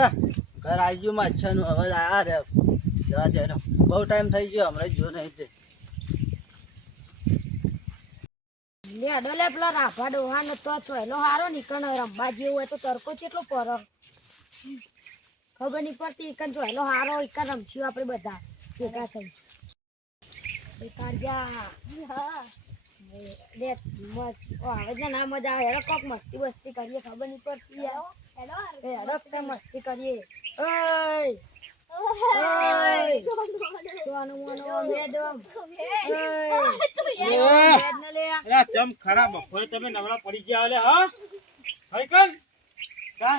એ, ઘર આવી ગયું માછા નું, હવે આ રે. જવા દે બહુ ટાઈમ થઈ ગયો, હમણાં જો નહીં તે. લે પેલો રાભા ડોહાનો તો ચોયલો હારો નીકળે રમવા જેવું હોય તો તરકો કેટલો પર. ખબર નહીં પડતી એકન ચોયલો હારો એકન રમશું આપણે બધા. ભેગા થઈ. બેકાર લે મત હવે ના મજા આવે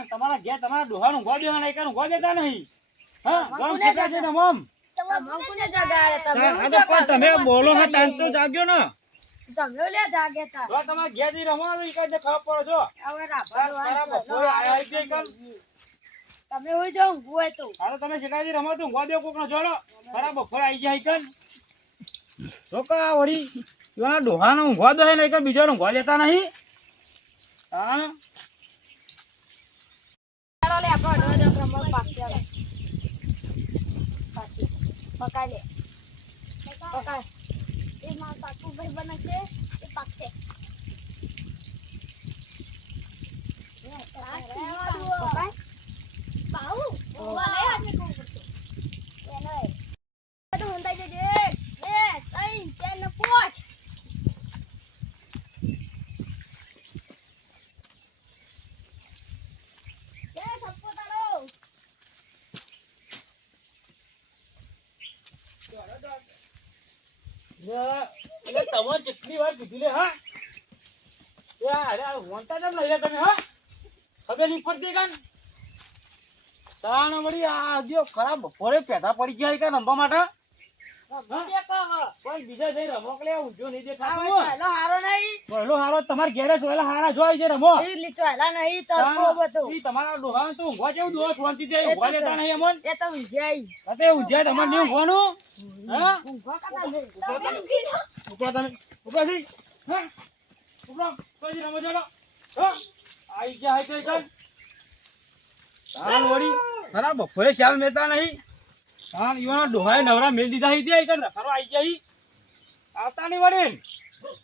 તમારા ઘેર તમારા ડોહાનું ઊંઘવા દેવા નહીં કાં ઊંઘવા દેતા નહીં હા તમે? બોલો હા તાન તો જાગ્યો ને તમે લે જાગે તા. જો તમારા રમવા તો ઈ કાંઈ ખબર પડે છો હવે રાભા ખરાબ ડોહાનો બપોરે આયા છે? તમે હોય તો હાલો તમે શેકાજી રમો તો ઊંઘવા દો કોકનો જોડો ખરાબ બફોર આવી જાય કન છોકરા વળી પેલા ડોહાનો ઊંઘવા દો ને કે બીજો ઊંઘવા લેતા નહીં. હા. ચાલો લે આપણો અડો અડો પાકી આવે પાકી. પકાઈ લે. પકાઈ. એ માર પાકુ ભાઈ બને છે. એ પાકશે Yeah, I got લે એટલે તમે જેટલી વાર કીધું લે, હા. અરે આ કેમ લઈ તમે, હા? ખબર નહીં પડતી કાન. તાણ વળી આ દ્યો ખરાબ બપોરે પેદા પડી ગયા કાન રમવા માટે? રમવા દે કહો પણ બીજા જઈ રમો કે ઊંધો નહીં આ દેખાતું હારો નહીં. પહેલો હારો તમાર ઘેરે જોયેલા હારા જોઈ છે રમો. એ લીચવાલા નહીં તરકો બધું. ઈ તમારા ડોહાને તો ઊંઘવા જેવું દો શાંતિ થી ઊંઘવા દેતા નહીં અમન. એ તો વિજય અતે ઊંઘ્યા તમારે નહીં ઊંઘવાનું? હા? ઊંઘવા કાતા નહીં. ઉપરા તમે ઉપરા થી. હા? ઉપરા કોઈ રમો ચાલો. હા? આઈ ગયા હે કઈ કઈ? વળી. બપોરે શ્યાલ મેતા નહીં. તાન ઈવાના ડોહાએ નવરા મેલ દીધા હી દે કર ખરો આઈ જાય આવતા નહીં વળી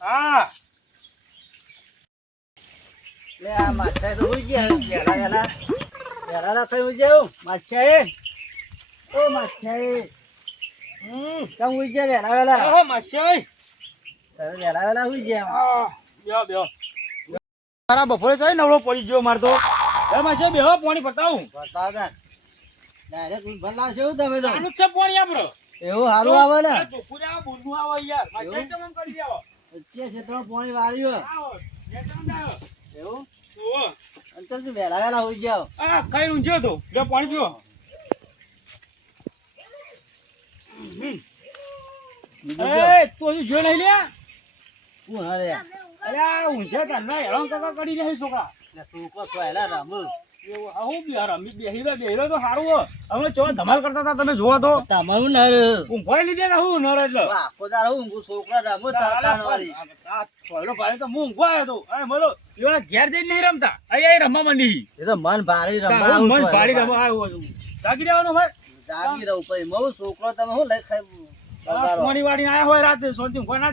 હા. લે આ માછા તો હોઈ ગયા ગેરા વેલા. ગેરા ના કઈ હોઈ જાવ માછા એ ઓ માછા એ હમ. કેમ હોઈ ગયા વેલા વેલા? આહો માસ્યાઈ તારે વેલા ગેલા હોઈ ગયા હા બેહો બેહો. ખરા બપોરે ચાઈ નવરો પડી ગયો માર તો. એ માસે બેહો પાણી પતાવું બતાવ ડાયરેક્ટ ભર લાવશો એવું તમે તો. આનું જ છે પાણી આપડે એવું સારું આવે ને? યાર. ચમમ કરી દેવો. કે ક્ષેત્રમાં પાણી વાળ્યું આવો એવું? ઓહો અને તો તું વેલા વેલા હોઈ જાવ આ કઈ ઊંઝ્યો તો. જો પાણી પીવો એ તું હજુ જો નહીં લ્યા. હરે અરે ઊંઝ્યા તા ના હેરાન કાકા કરી રહ્યા છોકરા. છોકરો તો હેલા રમું. ઘેર જઈને નહીં રમતા? અહીંયા રમવા માંડી. એ તો મન ભારી મન છે રમવા આવ્યો જાગી દેવાનું ભાઈ. જાગી રહું પછી મઉ છોકરો તમે શું લઈ ખાઈ બગાડો? પાણી આયા હોય રાતે શાંતિ કોઈ ના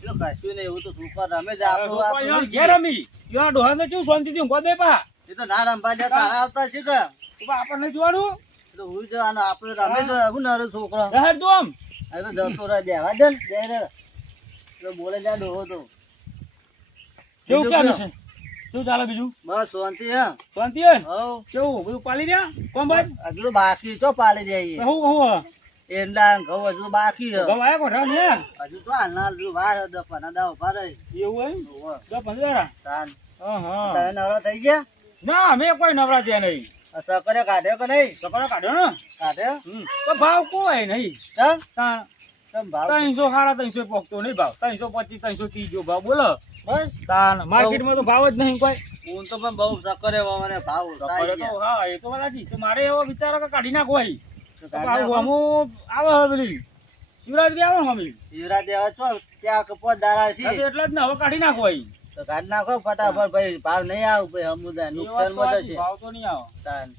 પેલો કશું નહીં એવું તો છોકરો રમે જ આપણું ઘેર રમી. ઈયોના ડોહાને તો કેવું શાંતિથી ઊંઘવા દે પા. એ તો ના રમવા જતા તારા આવતા છે કે? તો પા આપણને જોવાનું? તો હુઈ જવાનું આપણે રમે તો હું? નરો છોકરો? રહેર તું આમ? એ તો જતો રહે બેહવા દે ને બે તો બોલે જા ડોહો તો. કેવું બીજું છે શું ચાલે બીજું? બસ શાંતિ હે. શાંતિ હે? હવ. કેવું બધું પાલી દે? કોમ ભાઈ? હજુ બાકી ચો પાલી દે હું એંડા ઘઉં હજુ બાકી હે. કોઠા ને? હજુ તો હાલના હજુ વાર હે દસ પંદર રહી. એવું હોય. પંદર હા હા. નવરા થઈ ગયા? ના અમે કોઈ નવરા થયા નહીં સકરે કાઢ્યો કે નહીં? સકરે કાઢ્યો ને? કાઢ્યો હમ. તો ભાવ કોઈ નહીં? ત્રણસો સાડા ત્રણસો પોકતો નહીં ભાવ. ત્રણસો પચીસ ત્રણસો ત્રીસ જો ભાવ બોલો. બસ. તાન માર્કેટમાં તો ભાવ જ નહીં કોઈ. હું તો પણ બહુ સકરે મને ભાવ તો. હા એ તો તો મારે એવો વિચારો કે કાઢી નાખો અહીં. અમુક આવે હવે શિવરાજ શિવરાત્રી આવે ને શિવરાજ આવે છો ત્યાં કપોત દારા છે એટલે જ ને હવે કાઢી નાખો અહીં. તો કાઢી નાખો ફટાફટ ભાઈ ભાવ નહીં આવું ભાઈ સમુદાય તો નુકસાનમાં તો છે ભાવ તો નહીં આવે.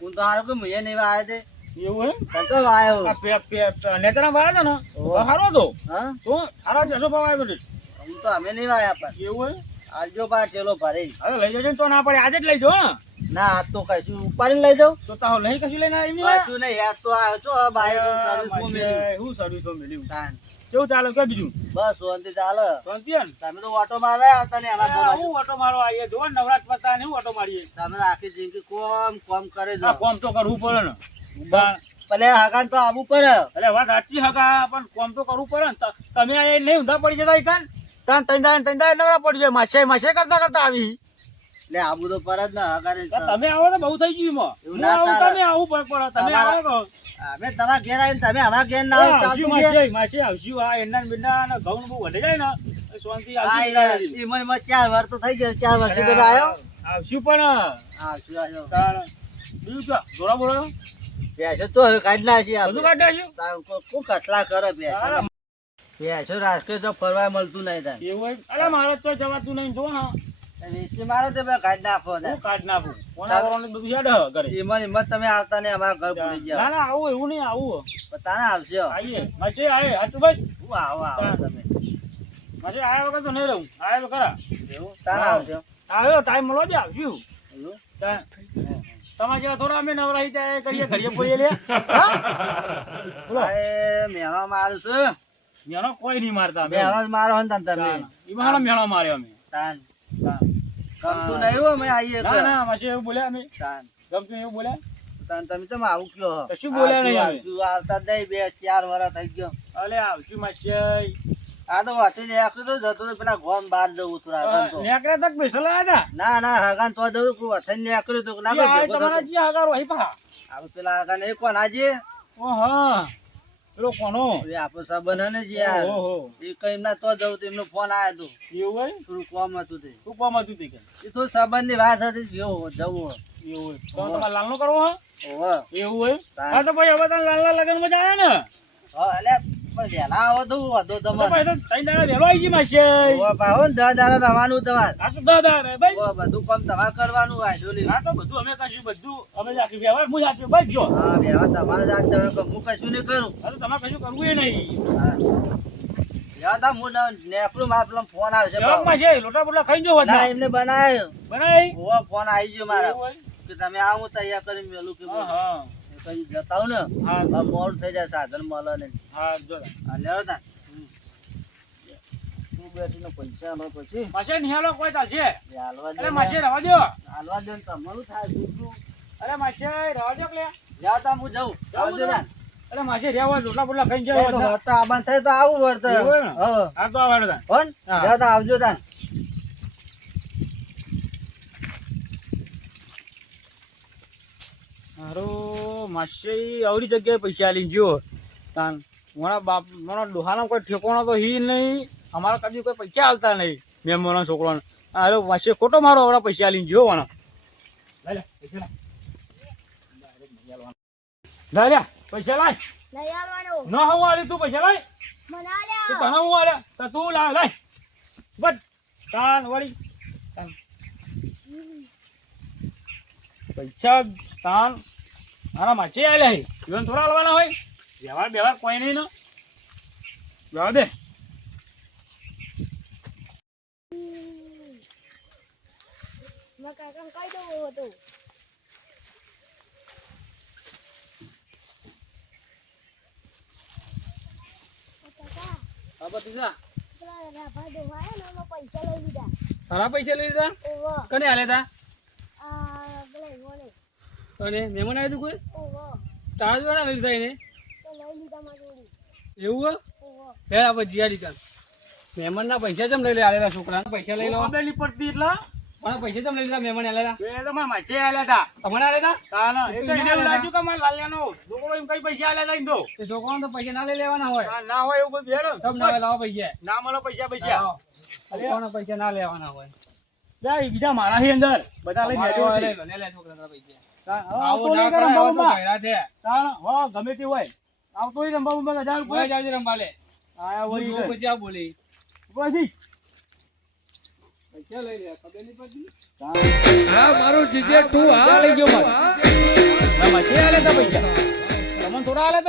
હું તો હારું કે મુએ નહીં વાયો તે. એવું એમ? તને તો નેતરા હતા ને. હારો હતો હા? તો હારો જશો પાવાયો હતો હું તો અમે નહીં વાયા પણ. એવું એમ? આજો પા ચેલો ભરે હવે લઈ જજો ને તો ના પડે. આજે જ લઈ જો હં. ના આ તો કશું ઉપાડીને લઈ જાઉં. તો તાવ લઈ કશું લઈને આવી નહીં કશું નહીં યાર તો આવ્યો છો ભાઈ સર્વિસમાં મેલ્યું. હું સર્વિસ મેળવ્યું તાન. કેવું ચાલે? કે બીજું? બસ શાંતિ ચાલે. શાંતિ તમે તો ઓટો મારે આવતા ને એના હા, ઓટો મારો આવીએ? જો નવરાત પતા ને હું ઓટો મારીએ? તમે આખી જિંદગી કોમ કોમ કરે જો કોમ તો કરવું પડે ને. ભલે હગાન તો આવવું પડે. એટલે વાત સાચી હકા પણ કોમ તો કરવું પડે ને. તમે આ નહીં ઊંધા પડી જતા કાન તાન? તૈંદા તૈંદા નવરા પડી જાય. માસે માસે કરતા કરતા આવી. એટલે આબુ તો પર જ ના તો તમે આવો તો બહુ થઈ ગયું માં એવું ના આવું તમે આવું પર પર તમે આવો અમે તમારા ઘેર આવીને તમે આવા ઘેર ના આવો આવશું માસી. માસે આવશું આ એના બિના બેંડા ઘઉં બહુ વધે જાય ને. એ શાંતિ આવશું યાર, ઈમનમાં ચાર વાર તો થઈ ગયો ચાર વાર સુધી આવ્યો. આવશું પણ. હા શું આવ્યો તાણ બીજું ક્યાં? દોરા બોરા ભેંસો તો કાઢી નાખી બધું કાઢ આવશું કો- કટલા કરે ભેંસો બેસો ભેંસો તો ફરવા મળતું નહીં તાર. એવું હોય? અરે મારે તો જવાતું નહીં જો ને. વેચી મારો તો બે નાખો હું કાઢ નાખું? કોના વરોને બધું હેડ ઘરે? ઈમન ઈમન તમે આવતા નહીં અમારા ઘર ભૂલી ના ના આવું એવું નહીં આવું. પણ તારે આવશે આવીએ. માસે આય હાચું ભાઈ હું આવો આવો તમે. માસે આયા વગર તો નહીં રહું. આયા તો ખરા એવું? તારે આવશે આવ્યો ટાઈમ મળો દે આવશું? તમારા જેવા થોડા અમે નવરાઈ જાય કરીએ ઘડીએ પડીએ લે. મેળો મારું છું મેણો કોઈ નહીં મારતા. મેળો મારો તમે. ઈ માર્યો અમે. તાન. તાણ. ગમતું નહીં હો અમે આવીએ ના ના માસે એવું બોલ્યા અમે? ગમતું એવું બોલ્યા? તાન તમે આવું કયો હો? કશું બોલ્યા નહીં આવશું, આવતા નહીં બે ચાર વર્ષ થઈ ગયો. અલે આવશું માસે આ તો તો જતો પેલા ગોમ બહાર જવું હતું આગળ તો. નેકરા તક પૈસા હતા ના ના હગાન તો જવું ના તમારા. જે હગારો પા પેલા હગાન એ કોણ આજે ઓહા. પેલો કોનો? એ આપો સાબન જે યાર. ઓહો એ કઈ ના તો જવું એમનો ફોન આવ્યો હતો એવું હોય? થોડું કોમ હતું તે. શું કોમ હતું તે એ તો સાબનની વાત હતી જેવું જવું એવું હોય. તો તમારે લાલનો કરવો હા. એવું હોય? હા તો ભાઈ હવે તમે લાલના લગનમાં જાય ને? હા, એટલે પણ આવો તો વાંધો તમારે. ભાઈ તો ત્રણ દાડા વહેલો આવી ગઈ માસે. ઓહો, ને, દસ દાડા રહેવાનું તમારે. આ તો દાદા રે ભાઈ. બધું કામ તમારે કરવાનું હોય ડોલી. આ તો બધું અમે કશું બધું અમે આખી વ્યવહાર હું જ. આખી હા વ્યવહાર તમારે જ તમે હું કશું નહીં કરું. તમારે કશું કરવું નહીં. વ્યવહાર હું નેપલું મારે પેલો ફોન આવે માં છે લોટા બોટલા ખાઈ જો ના એમને બનાવ્યો. બનાવી? ફોન આવી ગયો મારા. કે તમે આવો તૈયાર કરી મેલું કે હા. કઈ જતા ને હા. હવે થઈ જાય સાધન મળે ને હા જો. હા તા તું બેઠીને પૈસા લો પછી. માસે નિહાળો કોઈ તાશે હાલવા દે અરે માસે રવા દો હાલવા દે ને તમારું થાય. અરે માસે રવા દો કે તા હું જાઉં. આવજો? અરે માસે રેવા લોટા બોટલા ખાઈ જાય તો આબાન થાય તો આવું એવું હા. તો આવે તા હોન? હા. તા આવજો તાન. મારો માસી અવરી જગ્યાએ પૈસા લઈને જો તાન મારા બાપ મારા ડોહાનો કોઈ ઠેકોણો તો હી નહીં. અમારા કદી કોઈ પૈસા આવતા નહીં મહેમાનો છોકરાને અરે માસી ખોટો મારો આવડા પૈસા લઈને જો વાળા પૈસા લાય લે પૈસા લાય. ન હું આલી તું પૈસા લાય. તું તને હું આલ્યા? તો તું લાય લાય. બસ. તાન વળી. પૈસા તાન. મારા માચે આલ્યા હે. જીવન થોડા હલવાના હોય. વ્યવહાર વ્યવહાર કોઈ નહીં નો. જવા દે. મેં કાકાને દઉં હતું. તારા પૈસા લઈ લીધા? કને આલ્યા તા? અને મહેમાન આવ્યું કોઈ? તારા જોડા લઈ લીધા એને તો લઈ લીધા મારી જોડી. એવું હે? આપણે જીયાડી કાન મહેમાનના પૈસા ચમ લઈ લે આલેલા છોકરા પૈસા લઈ લો પેલી પડતી એટલે. પણ પૈસા ચમ લઈ લીધા મહેમાન આલેલા? એ તો મારા માચે આલ્યા હતા. તમને આલ્યા તા ના એ તો એને એવું લાગ્યું કે મારા લાલ્યાનો છોકરો એમ કઈ પૈસા આલ્યા તા તો. એ છોકરાને તો પૈસા ના લઈ લેવાના હોય. ના હોય એવું બધું હેડો તમને ના લાવો પૈસા. ના મળો પૈસા પૈસા. છોકરાના પૈસા ના લેવાના હોય. જા ઈ બીજા મારા હી અંદર. બધા લઈ લેજો લે છોકરા છોકરાના પૈસા. આવો ના કરે છે. તાણ હો ગમે તે હોય. આવતો હોય રંબા હજાર રૂપિયા. જાવજે રંબા લે આયા પછી આ બોલી. પછી પૈસા લઈ લે ખબર નહીં પડતી. આ મારું જીજે તું પૈસા લઈ ગયો મારે. તા પૈસા. તમને થોડા આલે